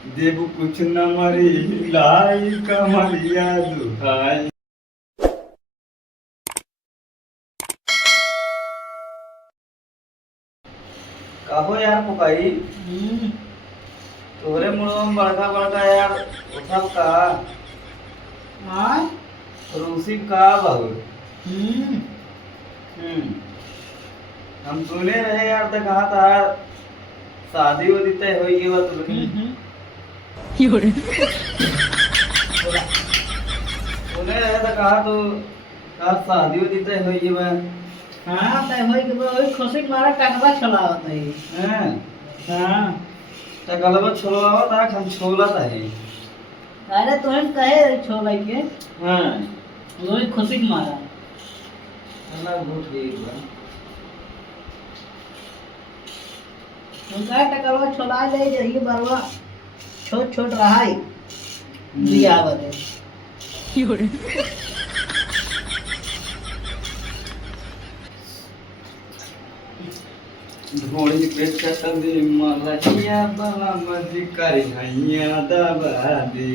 देबू कुछ न मरी लाई कमरिया दुहाई। कहो यार पुकाई तोरे मुड़ो में बड़का बड़का यार उठब का हाँ रूसी का बहु। हम सुने रहे यार तो कहा था शादी वादी तय हो गई बा तुमने सुने रहे तो कहा तो कहा शादी वादी तय हो गई बा। हाँ तय होई के वही खुशी के मारा टकवा चलावत है। हैं हाँ तो गलबा छोड़वावा था हम छोला था है। अरे तुम कहे छोलाई के हां वही खुशी के मारा ना बहुत ठीक बा। उनका टकवा छोला ले जाइए बरवा छोट छोट रहा है दिया बदे घोड़ी पे चटदी मलहिया बला मजी करी हैया दबा दी।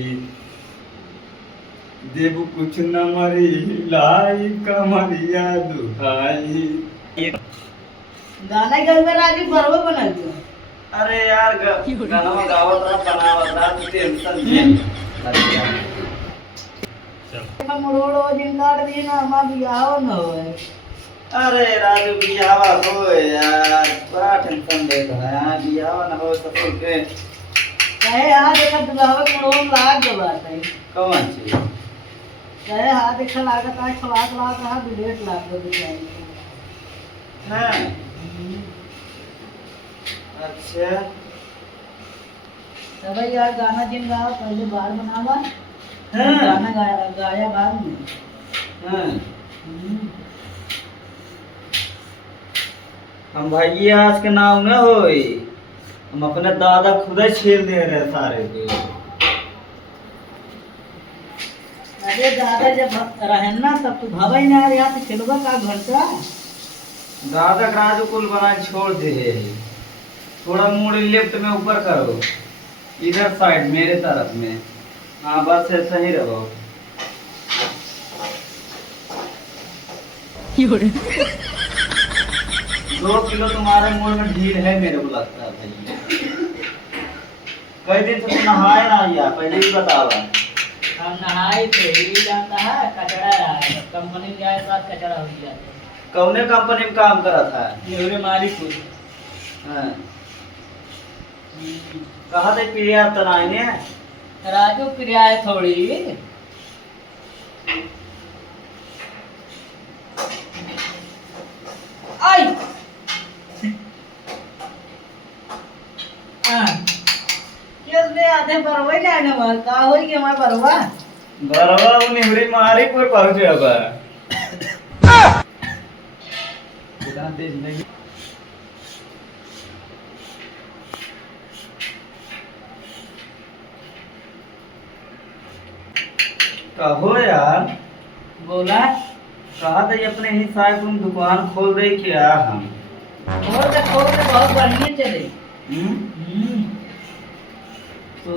देबू कुछ न मरी लाई कमरिया दुहाई। गाना घर में राजी बरवा बना दियो। अरे यार गाना गावत रहा बनावत रहा तो टेंशन नहीं। हम रोड दिन काट दी ना हम बियाह न होए। अरे राजू बियावा हो यार बड़ा टेंशन देता है यार बियावा ना हो तो के कहे हां देखा दुल्हा के रोम लाग गवात है। कौन चीज कहे हां देखा लागत है खलाक लाग रहा बिलेट लाग दे चाहिए। हैं अच्छा सब यार गाना जिन गाओ पहले बार बनावा हाँ। गाना गाया बाद में। हैं हम भाई आज के नाम न होई हम अपने दादा खुद ही छील दे रहे सारे के। अरे दादा जब रहन ना तब तू भवई ना यार तो खेलबा का घंटा दादा राजू कुल बना छोड़ दे थोड़ा मुड़ लेफ्ट में ऊपर करो इधर साइड मेरे तरफ में। हाँ बस ऐसा ही रहो। 2 किलो तुम्हारे मुंह में ढील है मेरे को लगता है भैया। कई दिन से तुम नहाए ना या पहले ही बतावा। हम नहाई थे ये जानता है कचरा है कंपनी में जाए साथ कचरा हो गया। कौने कंपनी में काम करा था? ये मालिक को हाँ कहा थे प्रिया तनाई ने राजू प्रिया है थोड़ी आई किस ने आधे बरवा जाने वाला का होई के हमार बरवा बरवा वो निहरी मारी कोई पहुंच गया बा। इतना तेज नहीं कहो यार बोला कहा था ये अपने ही साहब तुम दुकान खोल दे क्या हम खोल दे बहुत बढ़िया चले। तो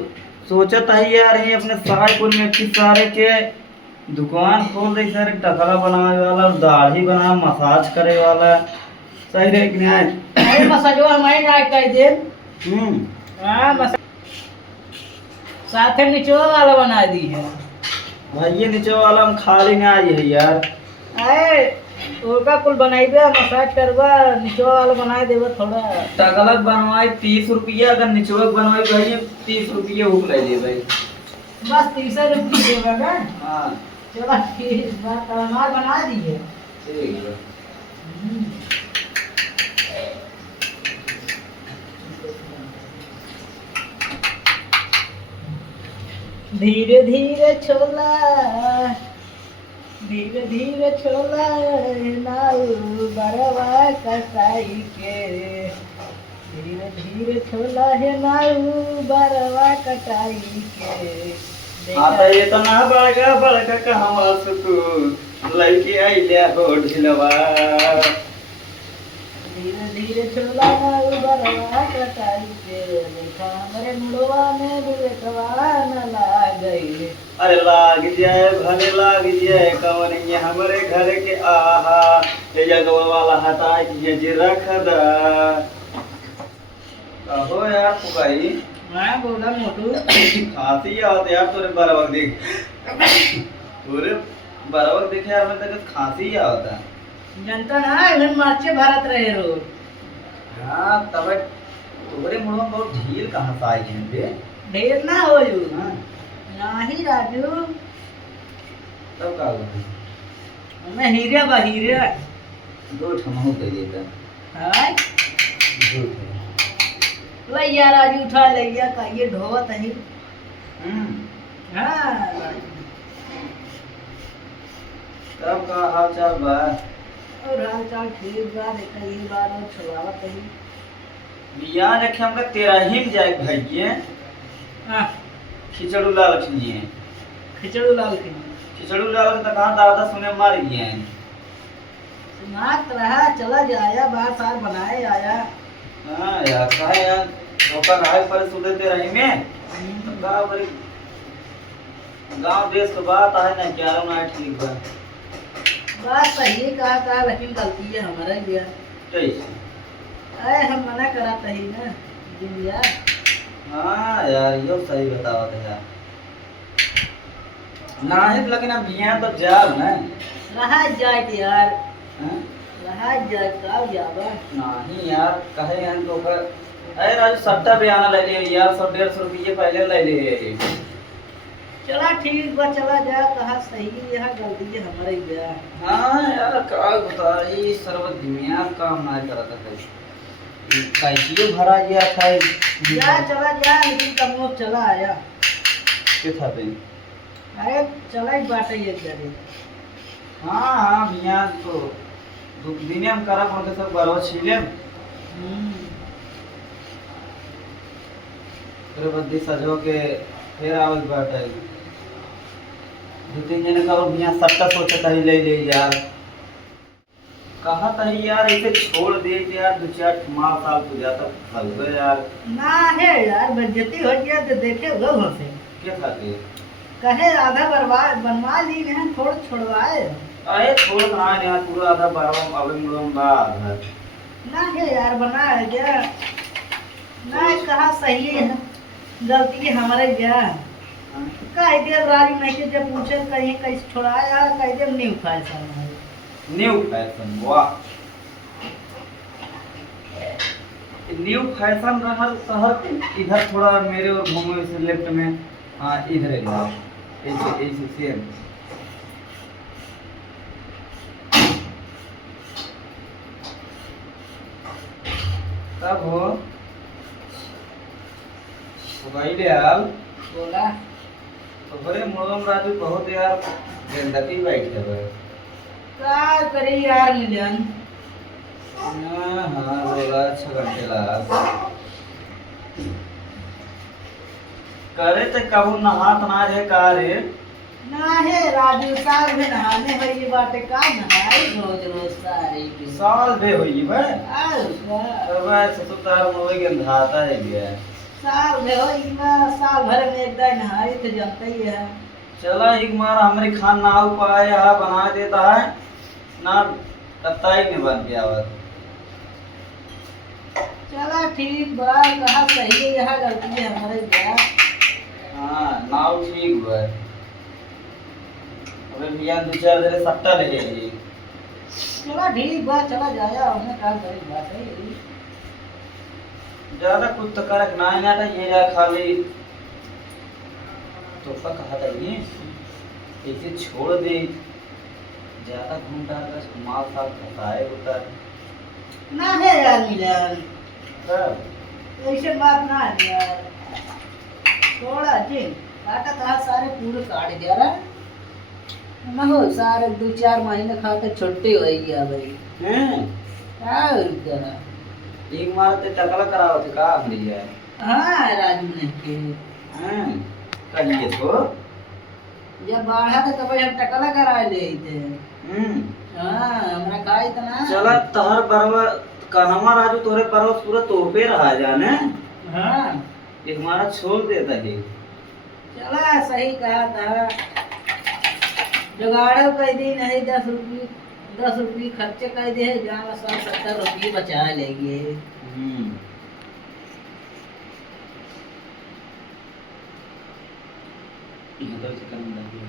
सोचा था यार ये अपने साहब में अच्छी सारे के दुकान खोल दे सर टकला बनाने वाला और दाढ़ी बना मसाज करे वाला सही रहे कि नहीं? अरे मसाजवा हमारे ना कर दे। हां साथ में निचवा वाला बना दी है भाई ये नीचे वाला हम खाली ना आई है यार। अरे ओका कुल बनाइबे मसाज करवा निचवा वाला बना देबो थोड़ा टकलक बनवाई 30 रुपया अगर निचवक बनवाई भाई 30 रुपये हुक ले दे भाई बस 30 रुपये देगा ना। हां चलो ठीक बात हमार बना दिए ठीक है। धीरे धीरे छोला धीरे धीरे छोला नाउ बरवा कसाई के धीरे धीरे छोला है नाउ बरवा कटाई के। हाँ तो ये तो ना बड़का बड़का कहवा सुतू लड़की आई ले हो ढिलवा। धीरे धीरे छोला ना बरवा कटाई के देखा हमरे मुड़वा में बुलेटवा न लाग गई। अरे लाग जाए भले लाग जाए कौन ये हमारे घर के आहा ये जगह वाला हटा के जे रख दा। कहो यार पुकाई मैं बोला मोटू खांसी आवत यार तोरे बराबर देख तोरे बराबर देखे यार मैं तक खांसी आवत है। जनता ना इधर मार्चे भारत रहे रो। हाँ तब तोरे मुंह में बहुत झील कहाँ से आई है बे। ढेर ना हो यू हाँ नाही राजू तब का हुआ मैं हीरे बा हीरे दो ठमहू दे देता हाय दो ठम। लैया राजू उठा लैया का ये ढोवत है। हाँ तब का हाल चाल बा। और हाल चाल ठीक बा देखा ये बार और छुड़ावत है। बिया देखे हमका 13 ही जाए भाईये हाँ खिचड़ू लाल खिलिए खिचड़ू लाल की खिचड़ू लाल का कहाँ दादा सुने मार गए हैं। सुनात रहा चला जाया बार साल बनाए आया। हाँ यार कहे यार धोखा खाए पर सुधे 13 में गाँव देश के बात है ना क्या ना ठीक बा। बात सही कहा लेकिन गलती है हमारा लिया। कैसे अरे हम मना कराता ही ना दिन यार। हाँ यार यो सही बतावत है यार नहीं लेकिन अब यहाँ तो जाब ना रहा जाए थे यार हाँ? रहा जाए कब जाबा नहीं यार कहे हैं तो अरे राजू सट्टा भी आना ले लिया यार 100-150 रुपये पहले ले लिए। चला ठीक बा चला जा कहा सही यहाँ गलती है हमारे गया। हाँ यार क्या बता ये सर्व दिमाग काम ना करता है कैसियो भरा गया था जा चला जा लेकिन कमो चला आया के था पे। अरे चला ही बात है ये करे। हाँ हाँ मियाँ तो दिन हम करा पड़ते सब बरवा छीले फिर बद्दी सजो के फिर आवत बाटे 2-3 जने का और मियाँ सट्टा सोचता ही ले यार कहा था यार इसे छोड़ दे यार 2-4 माह साल तो जाता हलवे यार ना है यार बेइज्जती हो गया तो देखे वो से क्या था के कहे आधा बर्बाद बनवा ली नहीं थोड़ा छोड़वाए। अरे छोड़ कहाँ है यार पूरा आधा बरवा अबे मुड़म बाद है ना है यार बना है क्या ना कहा सही है गलती है हमारे क्या कह दे राजी नहीं के जब पूछे कहीं कैसे छोड़ाया कह दे न्यू फैशन है न्यू फैशन वाह न्यू फैशन रहल शहर इधर थोड़ा मेरे और घूमे से लेफ्ट में हाँ इधर है ऐसे ऐसे सेम तब हो भाई यार बोला तो बड़े मोहम राजू बहुत यार गंदगी बैठ है क्या करे यार मिलन हाँ हाँ बोला 6 घंटे लगा करे तो कबू नहात ना रे का रे ना है राजू साल में नहाने है ये बातें का नहाई रोज रोज सारे की साल बे होई बे अच्छा अब ससुतार मोई गंधाता है गया साल में हो इना साल भर में एक दिन नहाई तो जानता ही है। चला एक मार हमारे खान ना उपाय यहाँ बना देता है ना कत्ता ही नहीं बन गया और चला ठीक बा कहा सही है यहाँ गलती है हमारे क्या। हाँ नाव ठीक हुआ अबे भैया 2-4 दिन सट्टा ले जाइए चला ठीक बा चला जाया हमने काम करी बात है ज्यादा कुछ तो करक ना ही ना था ये जा खाली तो कहा था ये ऐसे छोड़ दे ज्यादा घूम डाल कर माल साल फसाए होता है ना है यार मिलन सब ऐसे बात ना है यार थोड़ा जी काटा कहा सारे पूरे काट दिया रहा ना हो सारे 2-4 महीने खाते छुट्टी हो गया भाई हैं क्या करा एक मार ते टकला करावत का भैया हाँ राजू ने के हैं कहिए तो जब बाढ़ा था तब हम टकला करा ले थे हम्म हाँ हमरा का इतना चला तहर बरवा कन्हवा राजू तोरे परोस पूरा तोपे रहा जाने, हाँ ये हमारा छोड़ देता है। चला सही कहा था, जुगाड़ो कह दी नहीं, 10 रुपये खर्चे कर दे, जहाँ 170 रुपये बचा लेंगे। यहाँ तो ऐसे करने लगी है।